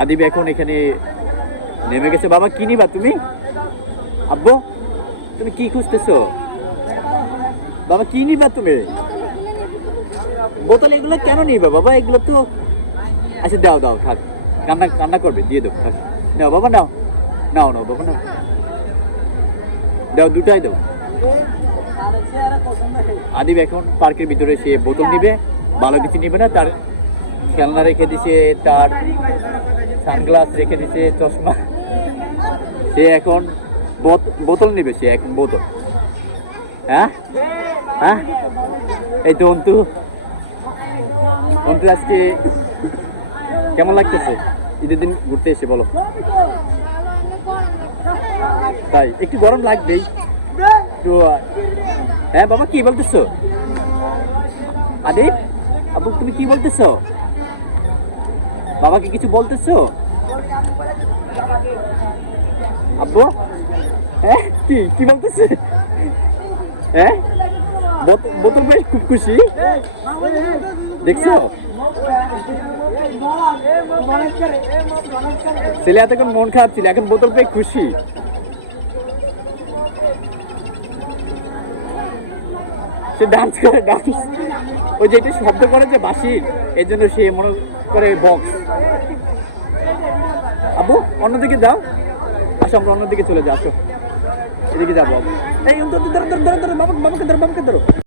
আদিব এখন এখানে নেমে গেছে। বাবা, কি নিবা তুমি? আব্বু, তুমি কি খুঁজতেছো? বাবা, কি নিবা তুমি? বোতল এগুলো কেন নিবা? বাবা, এগুলো তো আচ্ছা দাও দাও, থাক। কান্না কান্না করবে, দিয়ে দাও থাক। নাও, বাবা, নাও। নাও নাও, বাবা, নাও। দাও, দুটাই দাও। আদিব এখন পার্কের ভিতরে সে বোতল নিবে। ভালো কিছু নিবে না, তার খেলনা রেখে দিছে, তার সানগ্লাস রেখে দিছে, চশমা। সে এখন বোত- বোতল নিবে সে এখন বোতল। হ্যাঁ? হ্যাঁ? এই তো অন্তু। অন্তু আজকে কেমন লাগতেছে? ঈদের দিন ঘুরতে এসে বলো। তাই, একটু গরম লাগবেই। হ্যাঁ বাবা, কি বলতেছো? আদিব, আবু, তুমি কি বলতেছো? বাবাকে কিছু বলতেছো? আব্বু? হ্যাঁ? কি কি বলতেছে? হ্যাঁ? বোত- বোতল বেশ খুব খুশি। দেখছ? ছেলে এতক্ষণ মন খারাপ ছিল, এখন বোতল পেয়ে খুশি। সে ডান্স করে ডান্স ওই যে এটা শব্দ করে যে বাসির এই জন্য সে মনে করে বক্স। আবু অন্যদিকে যাও। আসো, আমরা অন্যদিকে চলে যাও আসো। এদিকে যাব। এই, ধরো ধরো ধরো ধরো বাবা বাবাকে ধরো বাবাকে ধরো।